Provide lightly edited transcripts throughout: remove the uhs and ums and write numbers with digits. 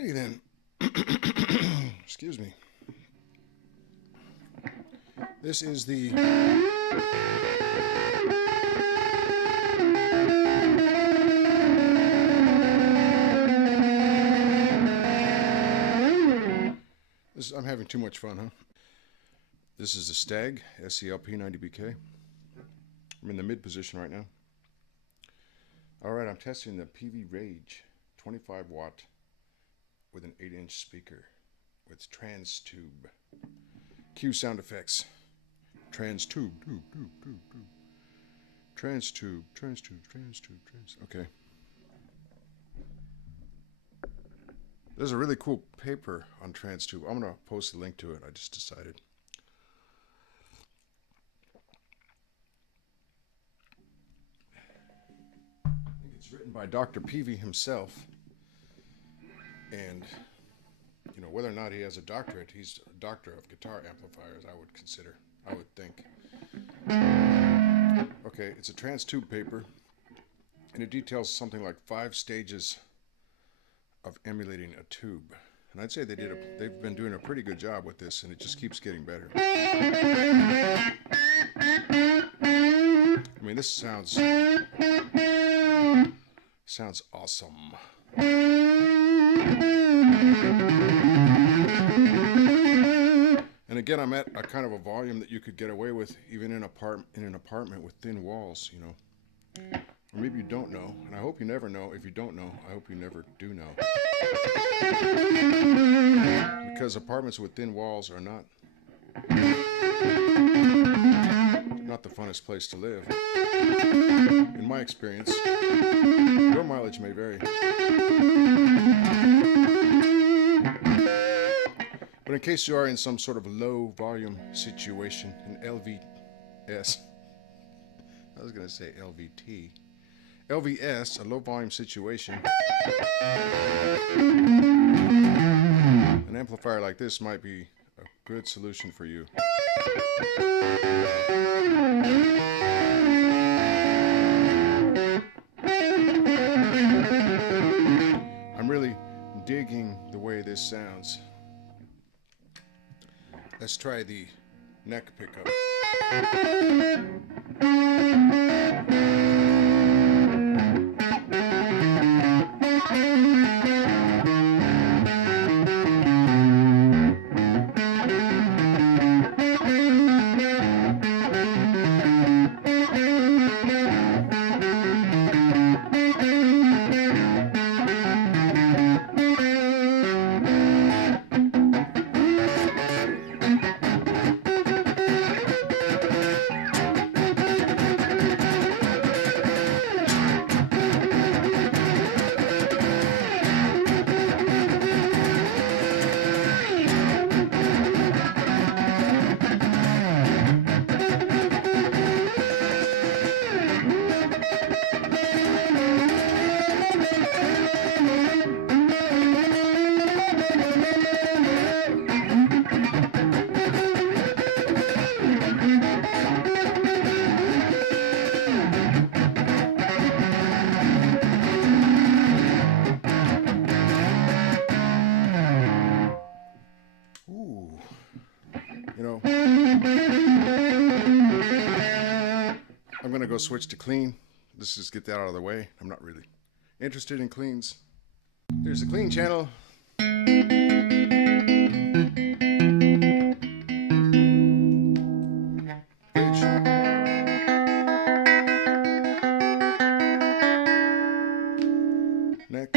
Alrighty then. Excuse me. This is the I'm having too much fun, huh? This is the Stagg SCLP 90BK. I'm in the mid position right now. Alright, I'm testing the Peavey Rage 25 watt with an 8-inch speaker with Transtube. Cue sound effects. Transtube. Transtube. Okay. There's a really cool paper on Transtube. I'm going to post a link to it. I just decided. I think it's written by Dr. Peavey himself. And, you know, whether or not he has a doctorate, he's a doctor of guitar amplifiers, I would consider. I would think. Okay, it's a Transtube paper. And it details something like 5 stages of emulating a tube, and I'd say they've been doing a pretty good job with this, and it just keeps getting better. I mean, this sounds awesome. And again, I'm at a kind of a volume that you could get away with even in an apartment with thin walls, you know. Or maybe you don't know, and I hope you never know. If you don't know, I hope you never do know. Because apartments with thin walls are not the funnest place to live. In my experience, your mileage may vary. But in case you are in some sort of low volume situation, an LVS, I was going to say LVT. LVS, a low volume situation, an amplifier like this might be a good solution for you. I'm really digging the way this sounds. Let's try the neck pickup. You know, I'm going to go switch to clean. Let's just get that out of the way. I'm not really interested in cleans. Here's the clean channel. Bridge. Neck.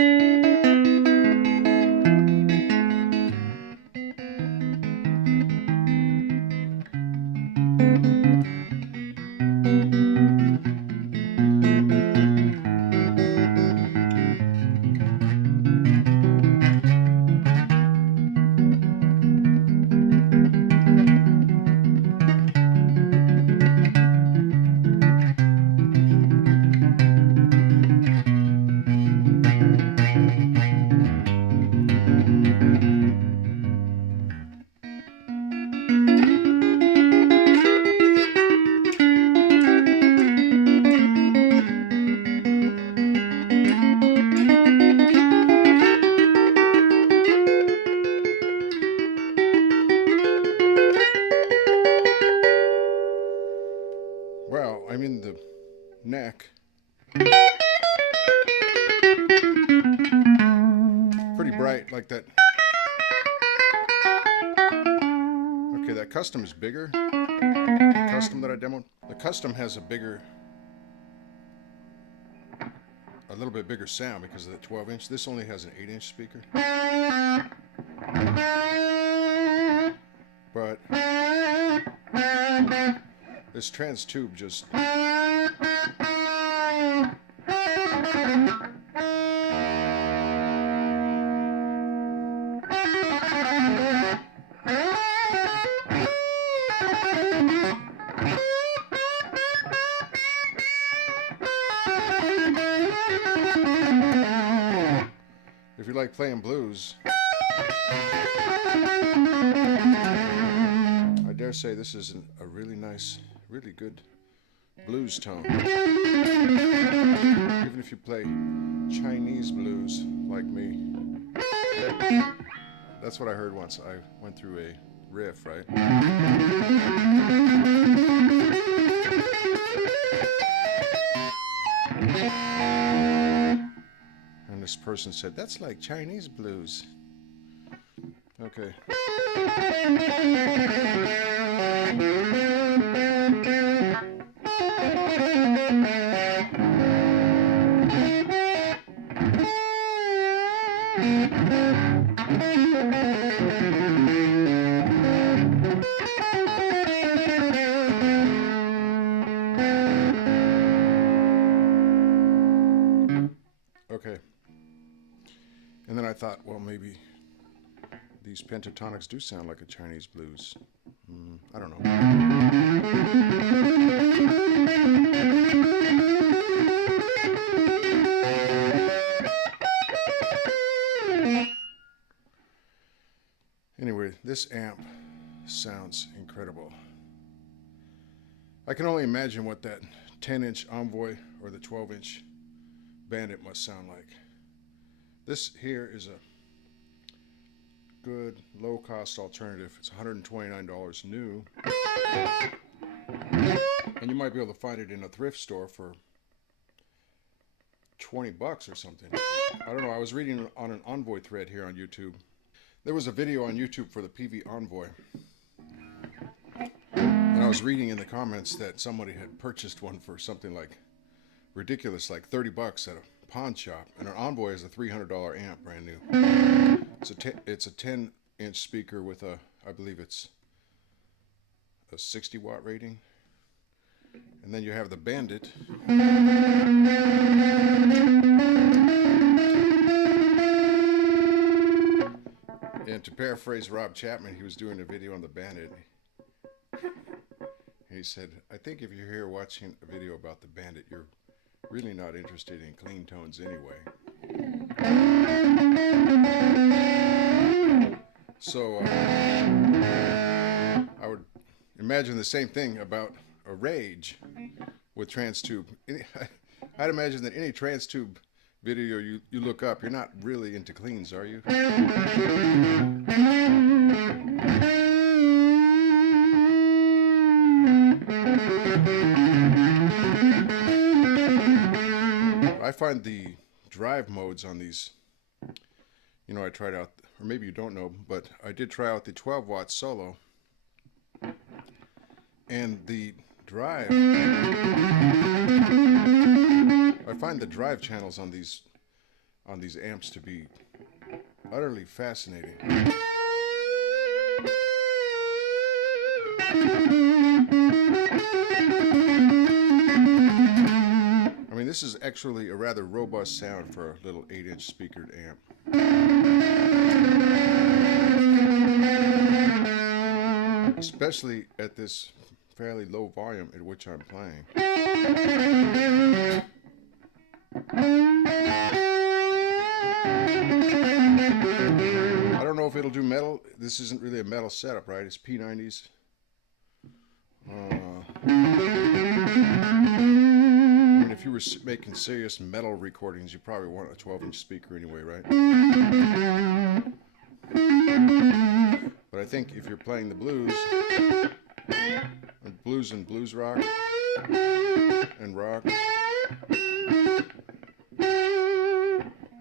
like that. Okay, that custom is bigger. The custom that I demoed. The custom has a little bit bigger sound because of the 12-inch. This only has an 8-inch speaker. But this Transtube just... If you like playing blues, I dare say this is a really nice, really good blues tone. Even if you play Chinese blues like me. That's what I heard once. I went through a riff, right? And this person said, that's like Chinese blues. Okay. Okay. And then I thought, well, maybe these pentatonics do sound like a Chinese blues. I don't know. Anyway, this amp sounds incredible. I can only imagine what that 10-inch Envoy or the 12-inch Bandit must sound like. This here is a good low-cost alternative. It's $129 new, and you might be able to find it in a thrift store for $20 or something. I don't know. I was reading on an Envoy thread here on YouTube. There was a video on YouTube for the Peavey Envoy, and I was reading in the comments that somebody had purchased one for something like ridiculous, like $30 at a pawn shop, and an Envoy is a $300 amp, brand new. It's a 10-inch speaker with a, I believe it's a 60-watt rating. And then you have the Bandit. And to paraphrase Rob Chapman, he was doing a video on the Bandit. He said, I think if you're here watching a video about the Bandit, you're really not interested in clean tones anyway. So I would imagine the same thing about a Rage with Transtube. I'd imagine that any Transtube video you look up, you're not really into cleans, are you? I find the drive modes on these, you know, I tried out, or maybe you don't know, but I did try out the 12-watt solo, and the drive, I find the drive channels on these amps to be utterly fascinating. I mean, this is actually a rather robust sound for a little 8-inch speakered amp. Especially at this fairly low volume at which I'm playing. I don't know if it'll do metal. This isn't really a metal setup, right? It's P90s. I mean, if you were making serious metal recordings, you probably want a 12-inch speaker anyway, right? But I think if you're playing the blues and blues rock and rock,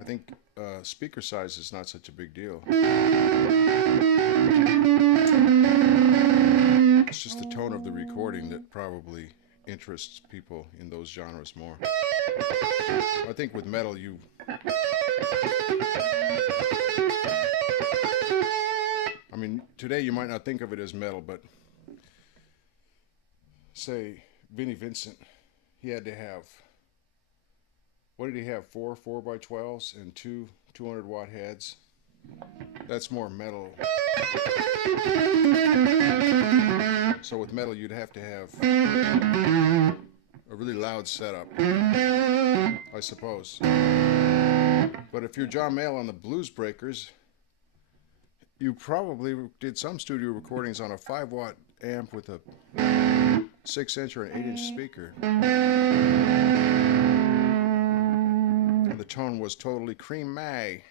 I think speaker size is not such a big deal. It's just the tone of the recording that probably interests people in those genres more. I think with metal, I mean, today you might not think of it as metal, but say Vinnie Vincent, he had to have, what did he have, 4 4x12s and 2 200-watt heads? That's more metal. So with metal, you'd have to have a really loud setup, I suppose. But if you're John Mayall on the Blues Breakers, you probably did some studio recordings on a 5-watt amp with a 6-inch or an 8-inch speaker. And the tone was totally creamy.